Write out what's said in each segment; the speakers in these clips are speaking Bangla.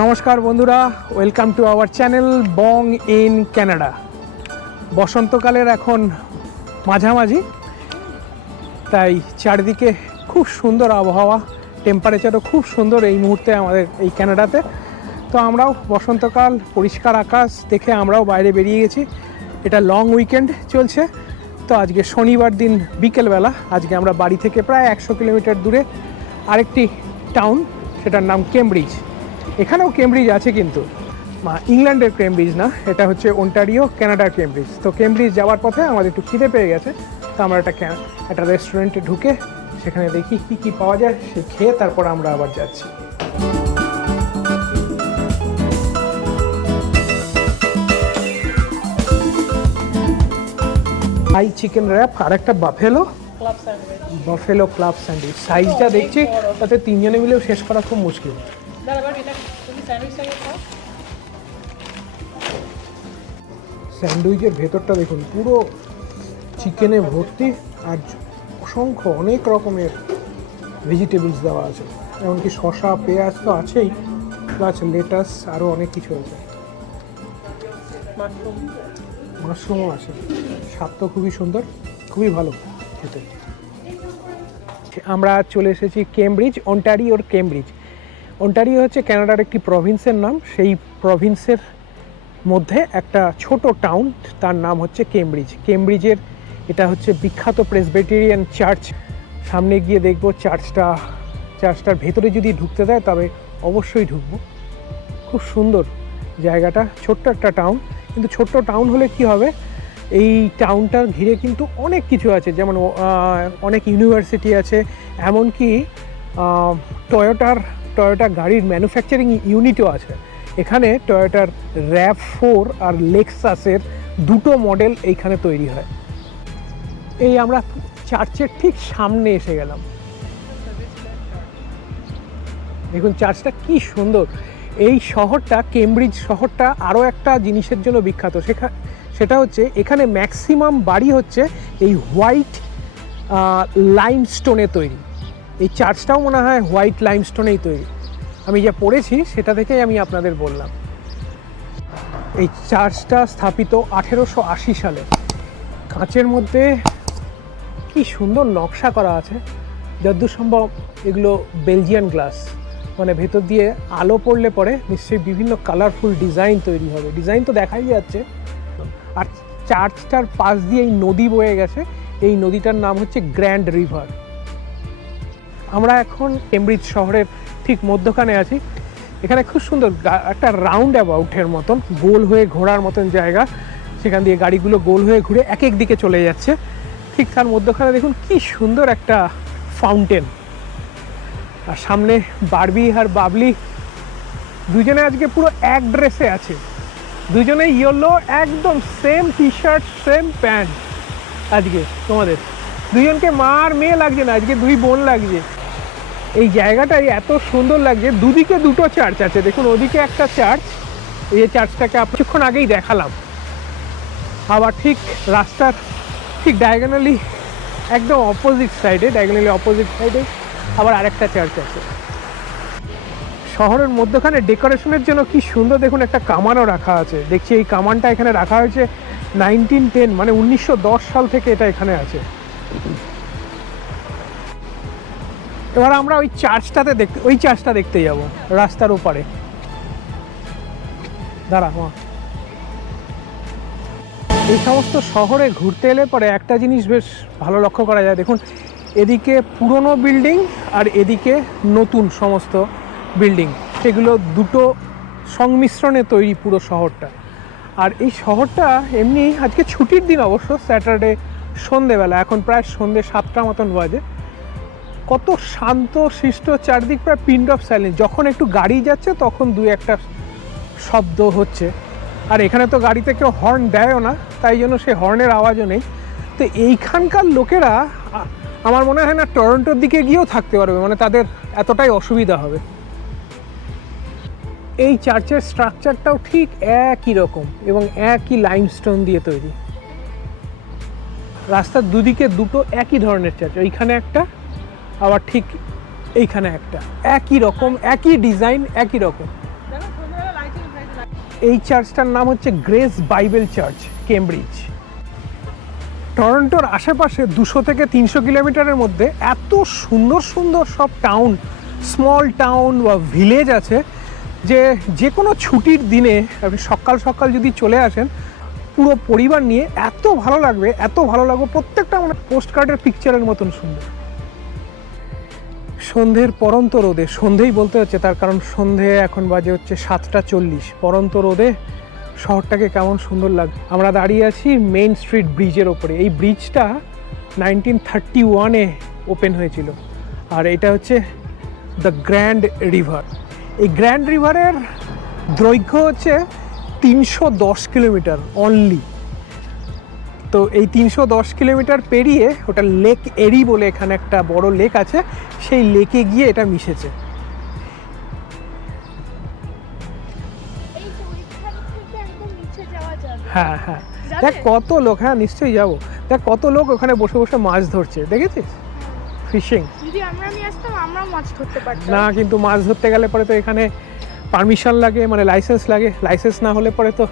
নমস্কার বন্ধুরা welcome to our channel Bong in Canada বসন্তকালের এখন মাঝামাঝি, তাই চারিদিকে খুব সুন্দর আবহাওয়া টেম্পারেচারও খুব সুন্দর এই মুহূর্তে আমাদের এই ক্যানাডাতে তো আমরাও বসন্তকাল, পরিষ্কার আকাশ দেখে আমরাও বাইরে বেরিয়ে গেছি। এটা লং উইকেন্ড চলছে। তো আজকে শনিবার দিন বিকেলবেলা, আজকে আমরা বাড়ি থেকে প্রায় একশো কিলোমিটার দূরে আরেকটি টাউন সেটার নাম কেমব্রিজ এখানেও কেমব্রিজ আছে কিন্তু। মা ইংল্যান্ডের কেমব্রিজ না এটা হচ্ছে ওন্টারিও কানাডার কেমব্রিজ তো কেমব্রিজ যাওয়ার পথে আমাদের একটু খিদে পেয়ে গেছে তো আমরা একটা একটা রেস্টুরেন্টে ঢুকে সেখানে দেখি কি কি পাওয়া যায় সে খেয়ে তারপর আমরা আবার যাচ্ছি। হাই চিকেন র্যাপ আর একটা বাফেলো বাফেলো ক্লাব স্যান্ডউইচ সাইজটা দেখছি তাতে তিনজনে মিলেও শেষ করা খুব মুশকিল। স্যান্ডউইচের ভেতরটা দেখুন, পুরো চিকেনে ভর্তি আর অসংখ্য অনেক রকমের ভেজিটেবলস দেওয়া আছে। এমনকি শসা, পেঁয়াজ তো আছেই প্লাস লেটাস আরও অনেক কিছু আছে। মাশরুম মাশরুমও আছে। স্বাদ তো খুবই সুন্দর, খুবই ভালো খেতে। আমরা চলে এসেছি কেমব্রিজ অন্টারিওর কেমব্রিজ অন্টারিও হচ্ছে কানাডার একটি প্রভিন্সের নাম। সেই প্রভিন্সের মধ্যে একটা ছোট টাউন তার নাম হচ্ছে কেমব্রিজ কেমব্রিজের এটা হচ্ছে বিখ্যাত প্রেসবেটেরিয়ান চার্চ সামনে গিয়ে দেখব চার্চটা চার্চটার ভেতরে যদি ঢুকতে দেয় তবে অবশ্যই ঢুকবো। খুব সুন্দর জায়গাটা, ছোট্ট একটা টাউন কিন্তু ছোট্ট টাউন হলে কি হবে? এই টাউনটার ঘিরে কিন্তু অনেক কিছু আছে। যেমন অনেক ইউনিভার্সিটি আছে। এমনকি টয়োটার টয়োটা গাড়ির ম্যানুফ্যাকচারিং ইউনিটও আছে। এখানে টয়োটার র্যাপ ফোর আর লেক্সাসের দুটো মডেল এইখানে তৈরি হয়। এই আমরা চার্চের ঠিক সামনে এসে গেলাম। দেখুন চার্চটা কি সুন্দর। এই শহরটা কেমব্রিজ শহরটা আরও একটা জিনিসের জন্য বিখ্যাত। সেখা, সেটা হচ্ছে এখানে ম্যাক্সিমাম বাড়ি হচ্ছে এই হোয়াইট লাইমস্টোনে তৈরি। এই চার্চটাও মনে হয় হোয়াইট লাইমস্টোনেই তৈরি। আমি যা পড়েছি, সেটা থেকেই আমি আপনাদের বললাম। এই চার্চটা স্থাপিত আঠেরোশো আশি সালে। কাঁচের মধ্যে কি সুন্দর নকশা করা আছে। যদ্দূর সম্ভব এগুলো বেলজিয়ান গ্লাস। মানে ভেতর দিয়ে আলো পড়লে পরে নিশ্চয়ই বিভিন্ন কালারফুল ডিজাইন তৈরি হবে। ডিজাইন তো দেখাই যাচ্ছে। আর চার্চটার পাশ দিয়ে এই নদী বয়ে গেছে। এই নদীটার নাম হচ্ছে গ্র্যান্ড রিভার আমরা এখন কেমব্রিজ শহরের ঠিক মধ্যখানে আছি। এখানে খুব সুন্দর একটা রাউন্ড অ্যাবাউটের মতন, গোল হয়ে ঘোরার মতন জায়গা। সেখান দিয়ে গাড়িগুলো গোল হয়ে ঘুরে এক এক দিকে চলে যাচ্ছে। ঠিক তার মধ্যখানে দেখুন কি সুন্দর একটা ফাউন্টেন আর সামনে বারবি আর বাবলি, দুজনে আজকে পুরো এক ড্রেসে আছে। দুজনে ইয়েলো একদম same T shirt same pant আজকে তোমাদের। দুজনকে মা আর মেয়ে লাগছে না, আজকে দুই বোন লাগছে। এই জায়গাটাই এত সুন্দর লাগছে। দুদিকে দুটো চার্চ আছে। দেখুন, ওদিকে একটা চার্চ এই চার্চটাকে কিছুক্ষণ আগেই দেখালাম। আবার ঠিক রাস্তার, ঠিক ডায়াগোনালি একদম অপোজিট সাইডে ডায়াগোনালি অপোজিট সাইডে আবার আরেকটা চার্চ আছে। শহরের মধ্যখানে ডেকোরেশনের জন্য কি সুন্দর দেখুন, একটা কামানও রাখা আছে। দেখছি এই কামানটা এখানে রাখা হয়েছে নাইনটিন টেন মানে উনিশশো দশ সাল থেকে এটা এখানে আছে। এবার আমরা ওই চার্চটাতে দেখতে, ওই চার্চটা দেখতে যাব, রাস্তার ওপারে দাঁড়া এই সমস্ত শহরে ঘুরতে এলে পরে একটা জিনিস বেশ ভালো লক্ষ্য করা যায়। দেখুন, এদিকে পুরনো বিল্ডিং আর এদিকে নতুন সমস্ত বিল্ডিং। সেগুলো দুটো সংমিশ্রণে তৈরি পুরো শহরটা। আর এই শহরটা এমনি আজকে ছুটির দিন অবশ্য, স্যাটারডে সন্ধেবেলা। এখন প্রায় সন্ধে সাতটা মতন বাজে। কত শান্ত শিষ্ট চারদিক প্রায় পিন্ড অফ সাইলেন্স যখন একটু গাড়ি যাচ্ছে, তখন দু একটা শব্দ হচ্ছে। আর এখানে তো গাড়িতে কেউ হর্ন দেয়ও না, তাই জন্য সে হর্নের আওয়াজও নেই। তো এইখানকার লোকেরা আমার মনে হয় না টরন্টোর দিকে গিয়েও থাকতে পারবে মানে তাদের এতটাই অসুবিধা হবে। এই চার্চের স্ট্রাকচারটাও ঠিক একই রকম এবং একই লাইমস্টোন দিয়ে তৈরি। রাস্তার দুদিকে দুটো একই ধরনের চার্চ ওইখানে একটা আবার ঠিক এইখানে একটা। একই রকম, একই ডিজাইন, একই রকম। এই চার্চটার নাম হচ্ছে গ্রেস বাইবেল চার্চ, কেমব্রিজ। টরন্টোর আশেপাশে দুশো থেকে তিনশো কিলোমিটারের মধ্যে এত সুন্দর সুন্দর সব টাউন স্মল টাউন বা ভিলেজ আছে যে যে কোনো ছুটির দিনে আপনি সকাল সকাল যদি চলে আসেন, পুরো পরিবার নিয়ে এত ভালো লাগবে, এত ভালো লাগবে, প্রত্যেকটা মানে পোস্ট কার্ডের পিকচারের মতন সুন্দর। সন্ধ্যের পরন্ত রোদে সন্ধেই বলতে হচ্ছে তার কারণ সন্ধে এখন বাজে হচ্ছে সাতটা চল্লিশ। পরন্ত রোদে শহরটাকে কেমন সুন্দর লাগবে আমরা দাঁড়িয়ে আছি মেইন স্ট্রিট ব্রিজের ওপরে। এই ব্রিজটা নাইনটিন থার্টি ওয়ানে ওপেন হয়েছিল। আর এটা হচ্ছে দ্য গ্র্যান্ড রিভার। এই গ্র্যান্ড রিভারের দৈর্ঘ্য হচ্ছে তিনশো দশ কিলোমিটার অনলি তো এই তিনশো দশ কিলোমিটার পেরিয়ে ওটা লেক এরি বলে এখানে একটা বড় লেক আছে সেই লেকে গিয়ে এটা মিশেছে। হ্যাঁ হ্যাঁ। দেখ কত লোক হ্যাঁ নিশ্চয়ই যাব। দেখ কত লোক ওখানে বসে বসে মাছ ধরছে দেখেছিস? ফিশিং। যদি আমরা নিয়ে আসতাম আমরাও মাছ ধরতে পারতাম। না কিন্তু মাছ ধরতে গেলে পরে তো এখানে পারমিশন লাগে মানে লাইসেন্স লাগে। লাইসেন্স না হলে পরে তো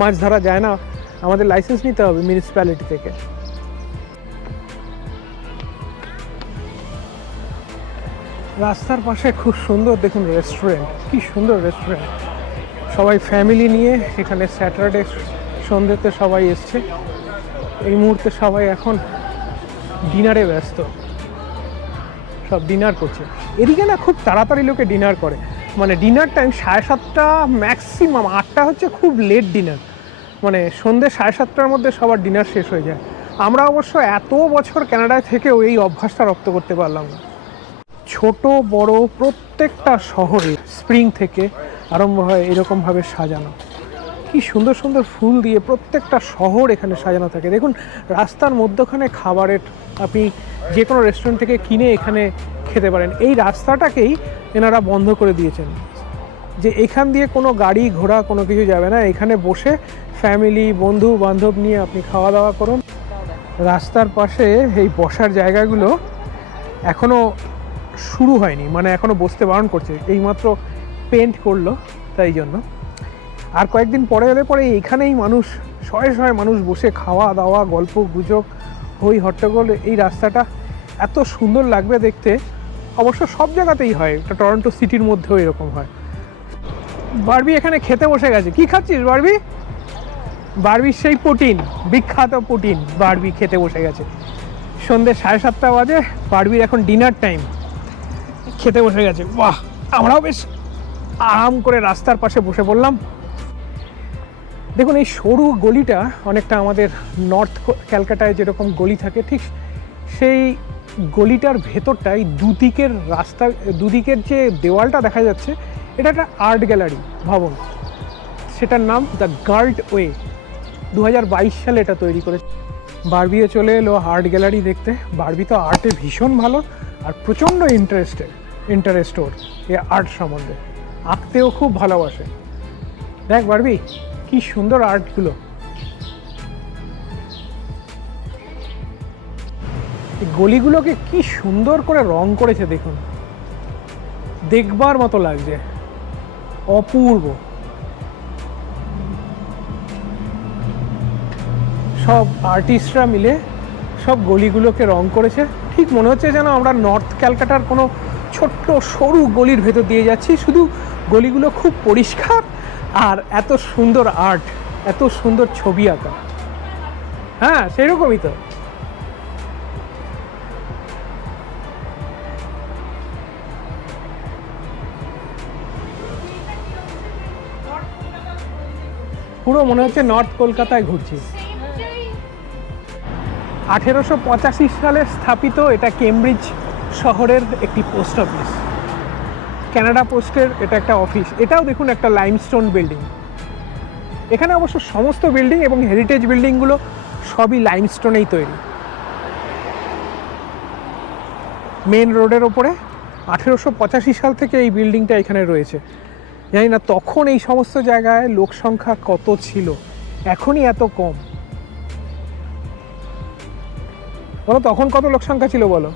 মাছ ধরা যায় না। আমাদের লাইসেন্স নিতে হবে মিউনিসিপ্যালিটি থেকে। রাস্তার পাশে খুব সুন্দর দেখুন রেস্টুরেন্ট কি সুন্দর রেস্টুরেন্ট সবাই ফ্যামিলি নিয়ে এখানে স্যাটারডে সন্ধ্যেতে সবাই এসছে। এই মুহূর্তে সবাই এখন ডিনারে ব্যস্ত। সব ডিনার করছে। এদিকে না খুব তাড়াতাড়ি লোকে ডিনার করে। মানে ডিনার টাইম সাড়ে সাতটা ম্যাক্সিমাম আটটা হচ্ছে খুব লেট ডিনার মানে সন্ধ্যে সাড়ে সাতটার মধ্যে সবার ডিনার শেষ হয়ে যায়। আমরা অবশ্য এত বছর কানাডায় থেকেও এই অভ্যাসটা রপ্ত করতে পারলাম না। ছোট, বড় প্রত্যেকটা শহরে স্প্রিং থেকে আরম্ভ হয় এরকমভাবে সাজানো। কি সুন্দর সুন্দর ফুল দিয়ে প্রত্যেকটা শহর এখানে সাজানো থাকে। দেখুন, রাস্তার মধ্যখানে খাবারের আপনি যে কোনো রেস্টুরেন্ট থেকে কিনে এখানে খেতে পারেন। এই রাস্তাটাকেই এনারা বন্ধ করে দিয়েছেন। যে এখান দিয়ে কোনো গাড়ি ঘোড়া কোনো কিছু যাবে না, এখানে বসে ফ্যামিলি, বন্ধু, বান্ধব নিয়ে আপনি খাওয়া দাওয়া করুন। রাস্তার পাশে এই বসার জায়গাগুলো এখনও শুরু হয়নি মানে এখনও বসতে বারণ করছে। এইমাত্র পেন্ট করল, তাই জন্য। আর কয়েকদিন পরে এলে পরে এইখানেই মানুষ, শয়ে শয়ে মানুষ বসে খাওয়া দাওয়া গল্প, গুজব, হই হট্টগোল, এই রাস্তাটা এত সুন্দর লাগবে দেখতে। অবশ্য সব জায়গাতেই হয়, এটা টরন্টো সিটির মধ্যেও এরকম হয়। বারবি এখানে খেতে বসে গেছে। কি খাচ্ছিস বারবি? বারবির সেই পুটিন, বিখ্যাত পুটিন বারবি খেতে বসে গেছে। সন্ধ্যে সাড়ে সাতটা বাজে, বারবির এখন ডিনার টাইম খেতে বসে গেছে। বাহ, আমরাও বেশ আরাম করে রাস্তার পাশে বসে পড়লাম। দেখুন, এই সরু গলিটা অনেকটা আমাদের নর্থ ক্যালকাটায় যেরকম গলি থাকে, ঠিক সেই গলিটার ভেতরটাই দুদিকের রাস্তা, দুদিকের যে দেওয়ালটা দেখা যাচ্ছে, এটা একটা আর্ট গ্যালারি ভবন। সেটার নাম দ্য গার্ড ওয়ে দু হাজার বাইশ সালে এটা তৈরি করেছে বারবিও চলে এলো আর্ট গ্যালারি দেখতে। বারবি তো আর্টে ভীষণ ভালো আর প্রচণ্ড ইন্টারেস্টেড ইন্টারেস্ট ওর এ আর্ট সম্বন্ধে। আঁকতেও খুব ভালোবাসে। দেখ বারবি, কি সুন্দর আর্টগুলো এই গলিগুলোকে কি সুন্দর করে রং করেছে দেখুন। দেখবার মতো লাগছে। অপূর্ব। সব আর্টিস্টরা মিলে সব গলিগুলোকে রং করেছে। ঠিক মনে হচ্ছে যেন আমরা নর্থ ক্যালকাটার কোনো ছোট্ট সরু গলির ভেতর দিয়ে যাচ্ছি। শুধু গলিগুলো খুব পরিষ্কার আর এত সুন্দর আর্ট এত সুন্দর ছবি আঁকা। হ্যাঁ সেরকমই তো। পুরো মনে হচ্ছে নর্থ কলকাতায় ঘুরছি। আঠেরোশো পঁচাশি সালে স্থাপিত এটা কেমব্রিজ শহরের একটি পোস্ট অফিস। কানাডা পোস্টের এটা একটা অফিস। এটাও দেখুন একটা লাইমস্টোন বিল্ডিং এখানে অবশ্য সমস্ত বিল্ডিং এবং হেরিটেজ বিল্ডিংগুলো সবই লাইমস্টোনেই তৈরি। মেন রোডের ওপরে আঠেরোশো পঁচাশি সাল থেকে এই বিল্ডিংটা এখানে রয়েছে। জানি না তখন এই সমস্ত জায়গায় লোক সংখ্যা কত ছিল। এখনই এত কম। বলো তখন কত লোক সংখ্যা ছিল বলো?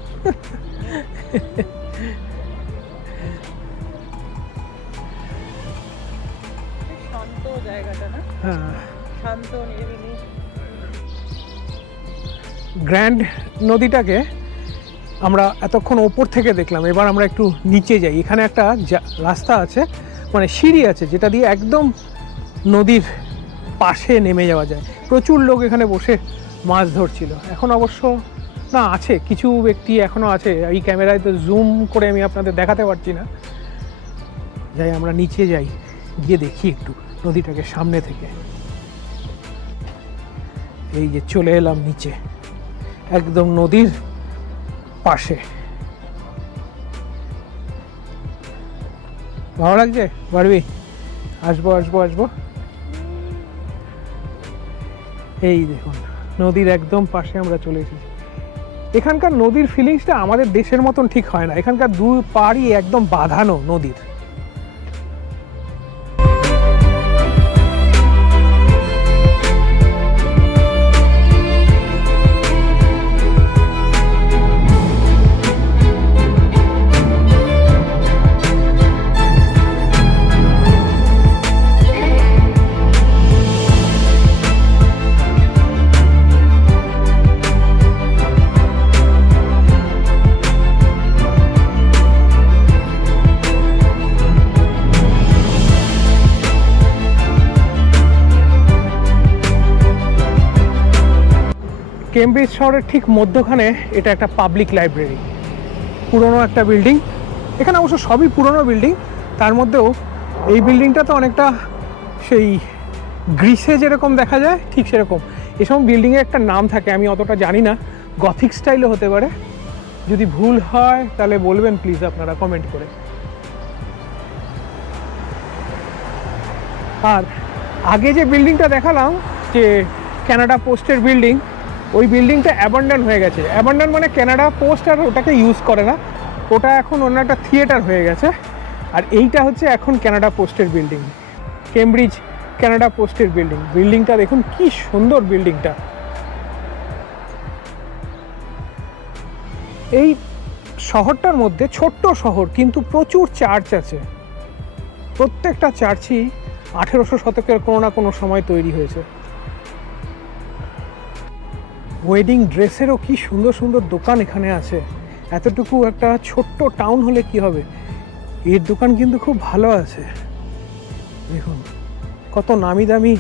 শান্ত হ্যাঁ। শান্ত নিরিবিলি। গ্র্যান্ড নদীটাকে আমরা এতক্ষণ ওপর থেকে দেখলাম এবার আমরা একটু নিচে যাই। এখানে একটা রাস্তা আছে মানে সিঁড়ি আছে যেটা দিয়ে একদম নদীর পাশে নেমে যাওয়া যায়। প্রচুর লোক এখানে বসে মাছ ধরছিল। এখন অবশ্য না, আছে। কিছু ব্যক্তি এখনও আছে। এই ক্যামেরায় তো জুম করে আমি আপনাদের দেখাতে পারছি না। যাই, আমরা নিচে যাই। গিয়ে দেখি একটু নদীটাকে সামনে থেকে। এই যে চলে এলাম নিচে। একদম নদীর পাশে। ভালো লাগছে? পারবি? আসব আসব আসব। এই দেখুন, নদীর একদম পাশে আমরা চলে এসেছি। এখানকার নদীর ফিলিংসটা আমাদের দেশের মতন ঠিক হয় না। এখানকার দু পাড়ই একদম বাঁধানো নদীর। কেমব্রিজ শহরের ঠিক মধ্যখানে এটা একটা পাবলিক লাইব্রেরি পুরনো একটা বিল্ডিং এখানে অবশ্য সবই পুরনো বিল্ডিং তার মধ্যেও এই বিল্ডিংটা তো অনেকটা সেই গ্রিসে যেরকম দেখা যায়, ঠিক সেরকম। এসব বিল্ডিংয়ের একটা নাম থাকে, আমি অতটা জানি না। গথিক স্টাইলও হতে পারে। যদি ভুল হয়, তাহলে বলবেন প্লিজ আপনারা কমেন্ট করে। আর আগে যে বিল্ডিংটা দেখালাম, যে ক্যানাডা পোস্টের বিল্ডিং ওই বিল্ডিংটা অ্যাবান্ডান হয়ে গেছে। অ্যাবান্ডান মানে ক্যানাডা পোস্ট আর ওটাকে ইউজ করে না। ওটা এখন অন্য একটা থিয়েটার হয়ে গেছে। আর এইটা হচ্ছে এখন ক্যানাডা পোস্টের বিল্ডিং কেমব্রিজ ক্যানাডা পোস্টের বিল্ডিং বিল্ডিংটা দেখুন কি সুন্দর বিল্ডিংটা এই শহরটার মধ্যে ছোট্ট শহর, কিন্তু প্রচুর চার্চ আছে। প্রত্যেকটা চার্চই আঠেরোশো শতকের কোনো না কোনো সময় তৈরি হয়েছে। ওয়েডিং ড্রেসেরও কি সুন্দর সুন্দর দোকান এখানে আছে। এতটুকু একটা ছোট্ট টাউন হলে কি হবে? এর দোকান কিন্তু খুব ভালো আছে। দেখুন, কত নামি দামি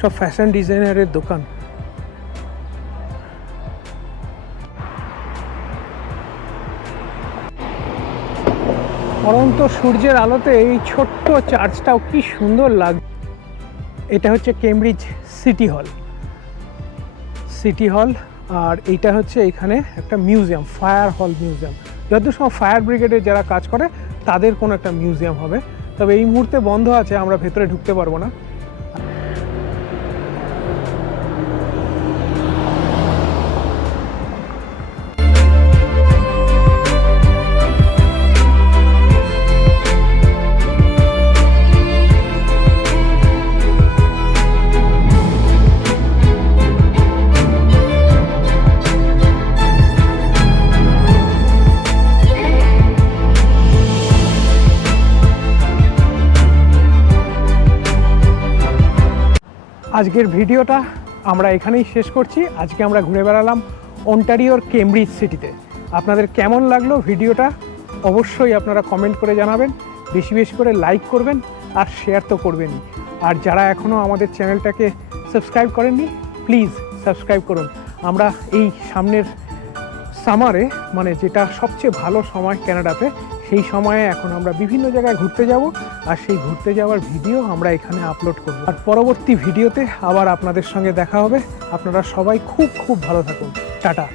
সব ফ্যাশন ডিজাইনারের দোকান। পরন্ত সূর্যের আলোতে এই ছোট্ট চার্চটাও কি সুন্দর লাগ এটা হচ্ছে কেমব্রিজ সিটি হল সিটি হল, আর এইটা হচ্ছে এখানে একটা মিউজিয়াম, ফায়ার হল মিউজিয়াম। যত সময় ফায়ার ব্রিগেডে যারা কাজ করে, তাদের কোনো একটা মিউজিয়াম হবে। তবে এই মুহূর্তে বন্ধ আছে, আমরা ভেতরে ঢুকতে পারব না। আজকের ভিডিওটা আমরা এখানেই শেষ করছি। আজকে আমরা ঘুরে বেড়ালাম অন্টারিওর কেমব্রিজ সিটিতে। আপনাদের কেমন লাগল ভিডিওটা? অবশ্যই আপনারা কমেন্ট করে জানাবেন, বেশি বেশি করে লাইক করবেন আর শেয়ার তো করবেনই। আর যারা এখনও আমাদের চ্যানেলটাকে সাবস্ক্রাইব করেননি, প্লিজ সাবস্ক্রাইব করুন। আমরা এই সামনের সামারে মানে যেটা সবচেয়ে ভালো সময় ক্যানাডাতে সেই সময়ে এখন আমরা বিভিন্ন জায়গায় ঘুরতে যাব আর সেই ঘুরতে যাওয়ার ভিডিও আমরা এখানে আপলোড করব। আর পরবর্তী ভিডিওতে আবার আপনাদের সঙ্গে দেখা হবে। আপনারা সবাই খুব খুব ভালো থাকুন। টাটা।